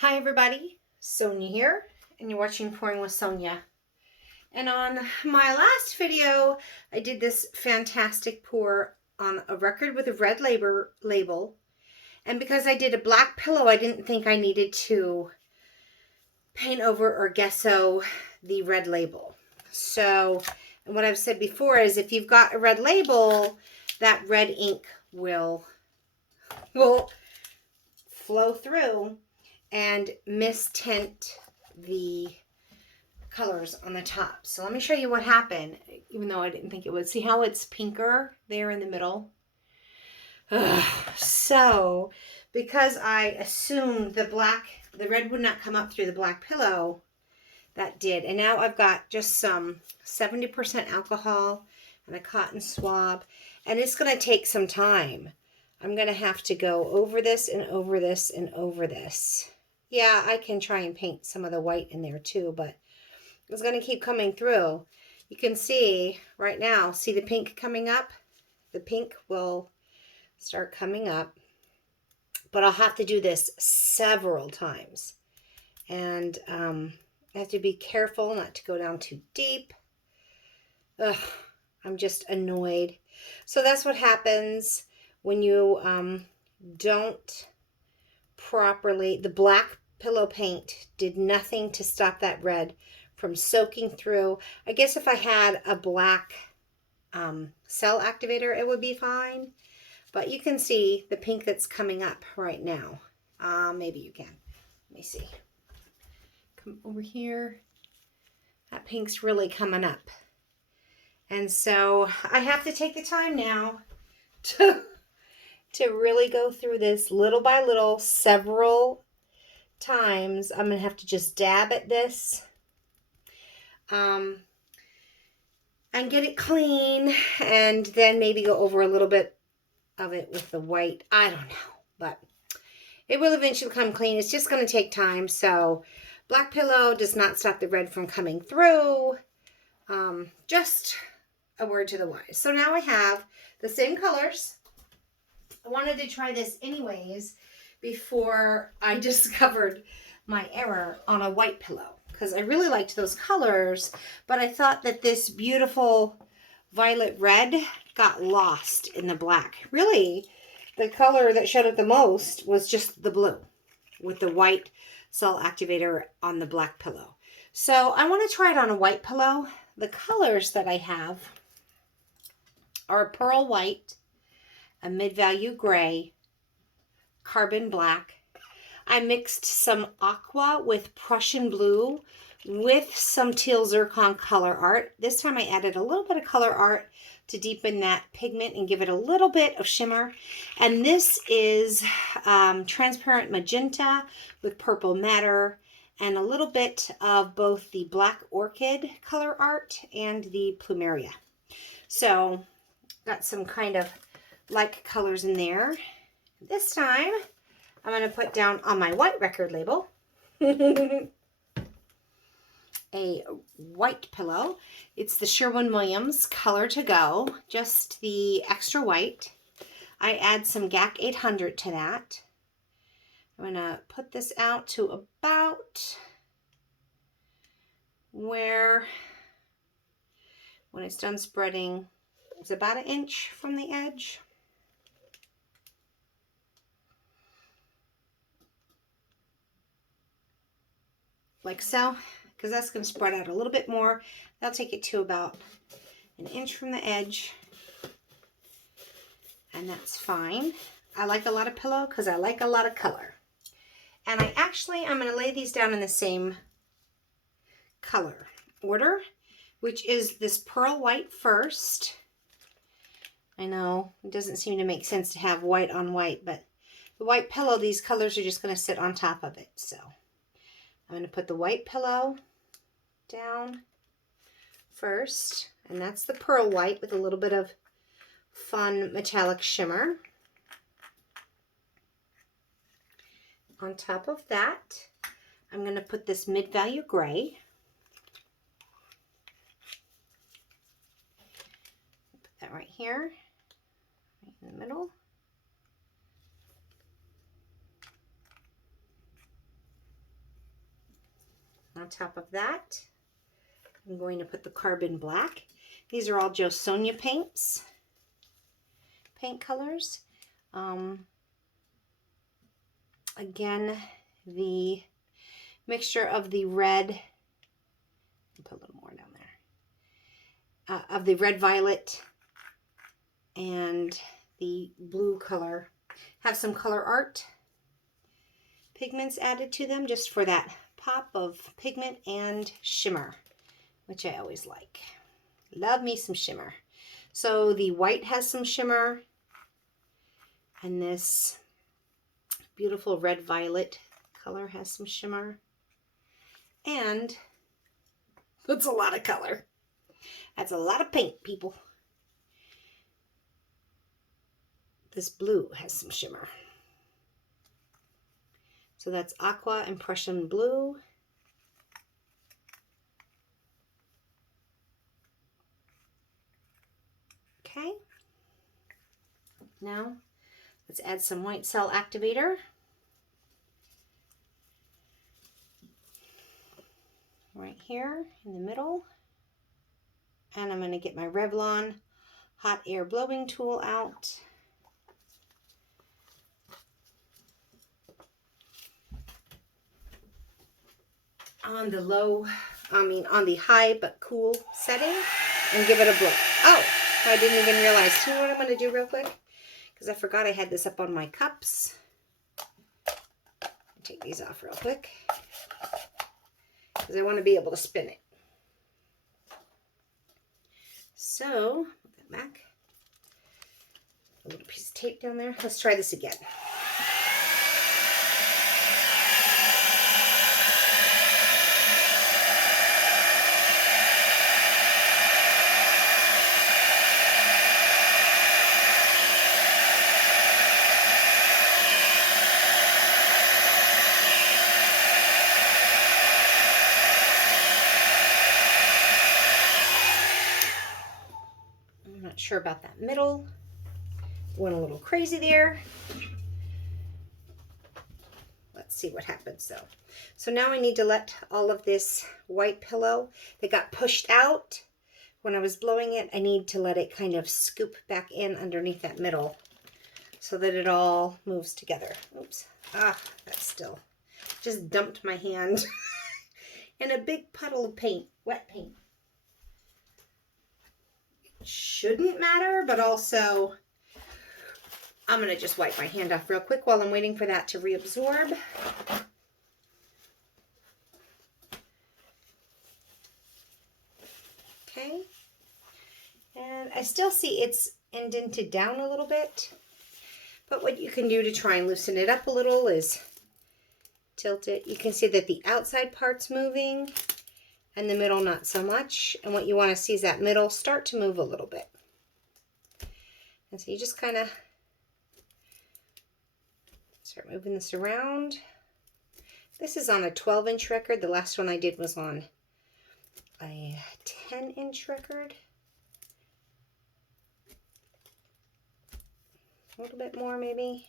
Hi everybody, Sonja here, and you're watching Pouring with Sonja. And on my last video, I did this fantastic pour on a record with a red label. And because I did a black pillow, I didn't think I needed to paint over or gesso the red label. So, and what I've said before is if you've got a red label, that red ink will flow through and mistint the colors on the top. So let me show you what happened, even though I didn't think it would. See how it's pinker there in the middle? So because I assumed the red would not come up through the black pillow, that did. And now I've got just some 70% alcohol and a cotton swab, and it's going to take some time. I'm going to have to go over this and over this and over this. Yeah, I can try and paint some of the white in there too, but it's going to keep coming through. You can see right now, see the pink coming up? The pink will start coming up, but I'll have to do this several times. And I have to be careful not to go down too deep. Ugh, I'm just annoyed. So that's what happens when you don't properly. The black pillow paint did nothing to stop that red from soaking through. I guess if I had a black cell activator, it would be fine. But you can see the pink that's coming up right now. Maybe you can. Let me see. Come over here. That pink's really coming up. And so I have to take the time now to really go through this little by little, several times. I'm going to have to just dab at this and get it clean, and then maybe go over a little bit of it with the white. I don't know, but it will eventually come clean. It's just going to take time. So black pillow does not stop the red from coming through. Just a word to the wise. So now I have the same colors. I wanted to try this anyways before I discovered my error on a white pillow, because I really liked those colors, but I thought that this beautiful violet red got lost in the black. Really, the color that showed up the most was just the blue with the white cell activator on the black pillow. So I want to try it on a white pillow. The colors that I have are pearl white, a mid-value gray, carbon black. I mixed some aqua with Prussian blue with some teal zircon color art. This time I added a little bit of color art to deepen that pigment and give it a little bit of shimmer. And this is transparent magenta with purple madder and a little bit of both the black orchid color art and the plumeria. So got some kind of like colors in there. This time I'm going to put down on my white record label a white pillow. It's the Sherwin-Williams Color to Go, just the extra white. I add some GAC 800 to that. I'm going to put this out to about where, when it's done spreading, it's about 1 inch from the edge. Like so, because that's going to spread out a little bit more. That'll take it to about 1 inch from the edge, and that's fine. I like a lot of pillow because I like a lot of color. And I'm going to lay these down in the same color order, which is this pearl white first. I know it doesn't seem to make sense to have white on white, but the white pillow, these colors are just going to sit on top of it. So I'm going to put the white pillow down first, and that's the pearl white with a little bit of fun metallic shimmer. On top of that, I'm going to put this mid-value gray. Put that right here, right in the middle. On top of that, I'm going to put the carbon black. These are all Sonja paint colors. Again, the mixture of the red, put a little more down there, of the red violet and the blue color. Have some color art pigments added to them just for that pop of pigment and shimmer, which I always like. Love me some shimmer. So the white has some shimmer, and this beautiful red violet color has some shimmer. And that's a lot of color. That's a lot of paint, people. This blue has some shimmer. So that's Aqua and Prussian Blue. Okay. Now, let's add some white cell activator. Right here in the middle. And I'm going to get my Revlon hot air blowing tool out. On the high but cool setting, and give it a blow. Oh, I didn't even realize. You know what I'm going to do real quick? Because I forgot I had this up on my cups. Take these off real quick. Because I want to be able to spin it. So, put that back. A little piece of tape down there. Let's try this again. Sure about that middle. Went a little crazy there. Let's see what happens though. So now I need to let all of this white pillow that got pushed out when I was blowing it, I need to let it kind of scoop back in underneath that middle so that it all moves together. Oops. That's still just dumped my hand in a big puddle of paint, wet paint. Shouldn't matter, but also I'm going to just wipe my hand off real quick while I'm waiting for that to reabsorb. Okay. And I still see it's indented down a little bit, but what you can do to try and loosen it up a little is tilt it. You can see that the outside part's moving and the middle not so much. And what you want to see is that middle start to move a little bit. And so you just kind of start moving this around. This is on a 12-inch record. The last one I did was on a 10-inch record. A little bit more maybe.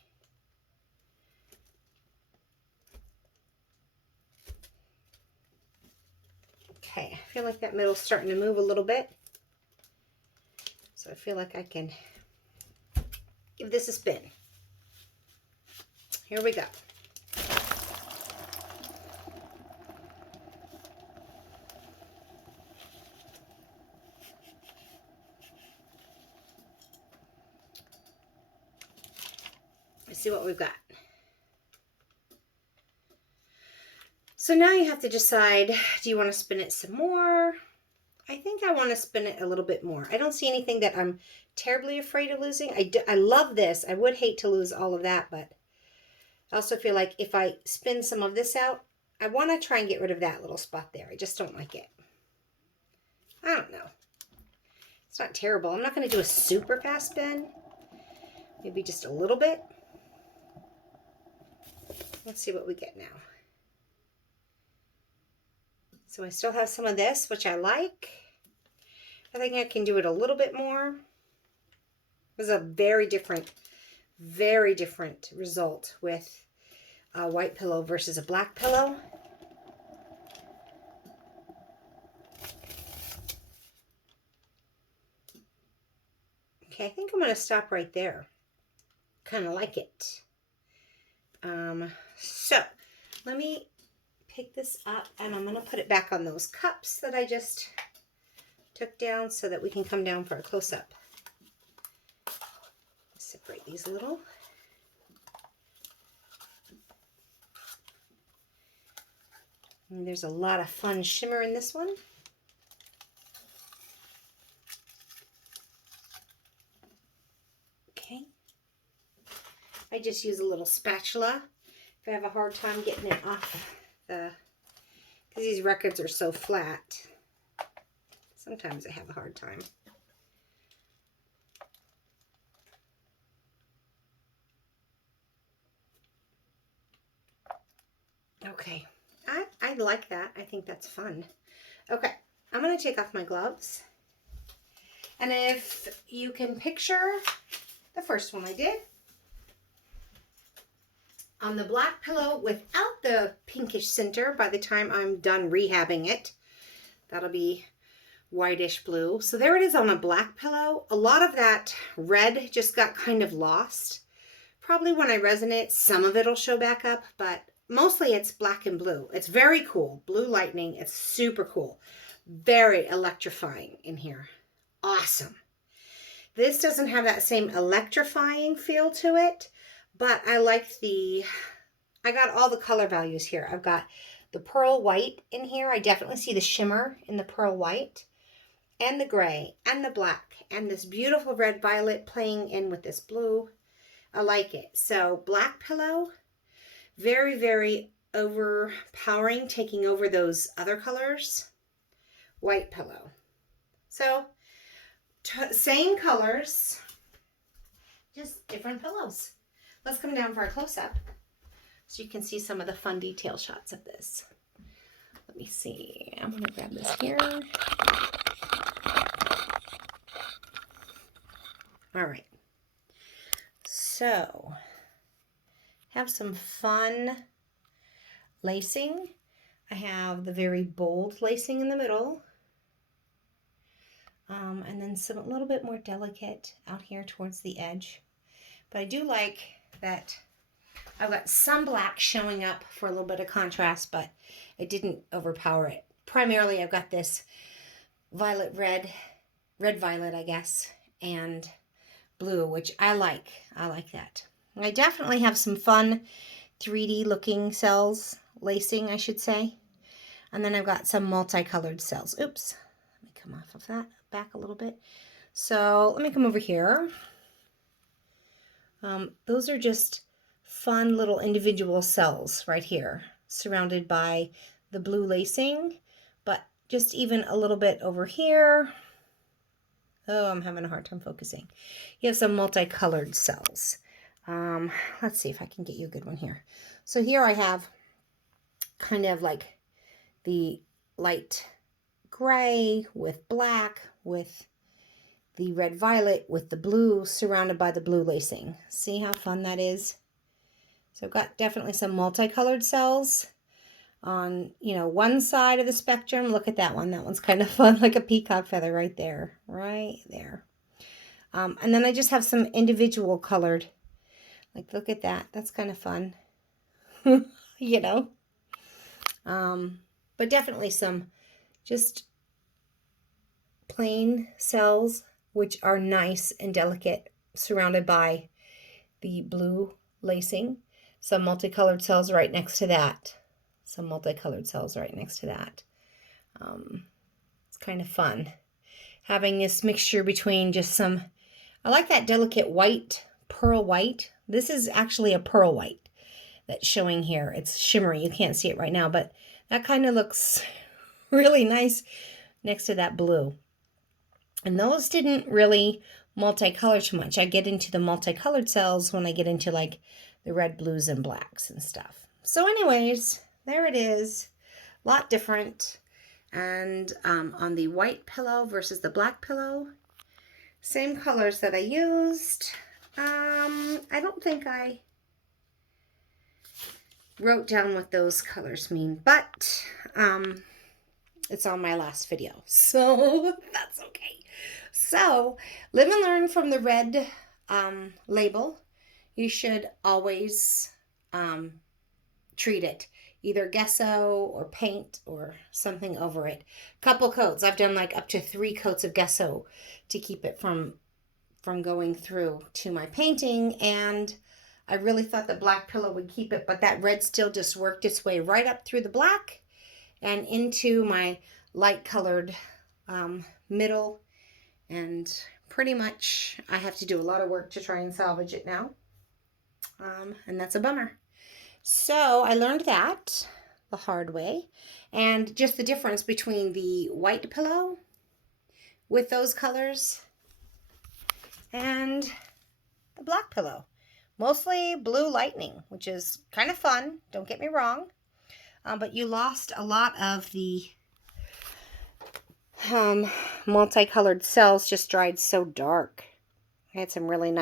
Okay, I feel like that middle's starting to move a little bit. So I feel like I can give this a spin. Here we go. Let's see what we've got. So now you have to decide, do you want to spin it some more? I think I want to spin it a little bit more. I don't see anything that I'm terribly afraid of losing. I love this. I would hate to lose all of that, but I also feel like if I spin some of this out, I want to try and get rid of that little spot there. I just don't like it. I don't know. It's not terrible. I'm not going to do a super fast spin. Maybe just a little bit. Let's see what we get now. So I still have some of this, which I like. I think I can do it a little bit more. It was a very different result with a white pillow versus a black pillow. Okay, I think I'm going to stop right there. Kind of like it. So let me pick this up and I'm going to put it back on those cups that I just took down so that we can come down for a close-up. Separate these a little. And there's a lot of fun shimmer in this one. Okay. I just use a little spatula if I have a hard time getting it off the, because these records are so flat. Sometimes I have a hard time. Okay, I like that. I think that's fun. Okay, I'm going to take off my gloves. And if you can picture the first one I did, on the black pillow without the pinkish center, by the time I'm done rehabbing it, that'll be whitish blue. So there it is on a black pillow. A lot of that red just got kind of lost. Probably when I resin it, some of it'll show back up, but mostly it's black and blue. It's very cool. Blue lightning. It's super cool. Very electrifying in here. Awesome. This doesn't have that same electrifying feel to it, but I like I got all the color values here. I've got the pearl white in here. I definitely see the shimmer in the pearl white and the gray and the black and this beautiful red violet playing in with this blue. I like it. So black pillow, very, very overpowering, taking over those other colors. White pillow. So same colors, just different pillows. Let's come down for a close-up so you can see some of the fun detail shots of this. Let me see. I'm going to grab this here. All right. So, have some fun lacing. I have the very bold lacing in the middle. And then a little bit more delicate out here towards the edge. But I do like that I've got some black showing up for a little bit of contrast, but it didn't overpower it. Primarily, I've got this violet red violet, I guess, and blue, which I like. I like that. I definitely have some fun 3D looking cells, lacing, I should say. And then I've got some multicolored cells. Oops. Let me come off of that back a little bit. So let me come over here. Those are just fun little individual cells right here, surrounded by the blue lacing, but just even a little bit over here. Oh, I'm having a hard time focusing. You have some multicolored cells. Let's see if I can get you a good one here. So here I have kind of like the light gray with black, with the red violet, with the blue surrounded by the blue lacing. See how fun that is? So I've got definitely some multicolored cells on, one side of the spectrum. Look at that one. That one's kind of fun, like a peacock feather right there, right there. And then I just have some individual colored, like look at that. That's kind of fun, But definitely some just plain cells, which are nice and delicate, surrounded by the blue lacing. Some multicolored cells right next to that. Some multicolored cells right next to that. It's kind of fun having this mixture between just some, I like that delicate white, pearl white. This is actually a pearl white that's showing here. It's shimmery. You can't see it right now, but that kind of looks really nice next to that blue. And those didn't really multicolor too much. I get into the multicolored cells when I get into like the red, blues, and blacks and stuff. So anyways, there it is. A lot different. And on the white pillow versus the black pillow, same colors that I used. I don't think I wrote down what those colors mean, but It's on my last video, so that's okay. So, live and learn from the red label. You should always treat it. Either gesso or paint or something over it. Couple coats. I've done like up to 3 coats of gesso to keep it from going through to my painting, and I really thought the black pillow would keep it, but that red still just worked its way right up through the black and into my light colored middle, and pretty much I have to do a lot of work to try and salvage it now, and that's a bummer. So I learned that the hard way, and just the difference between the white pillow with those colors and the black pillow. Mostly blue lightning, which is kind of fun, don't get me wrong, but you lost a lot of the multicolored cells, just dried so dark. I had some really nice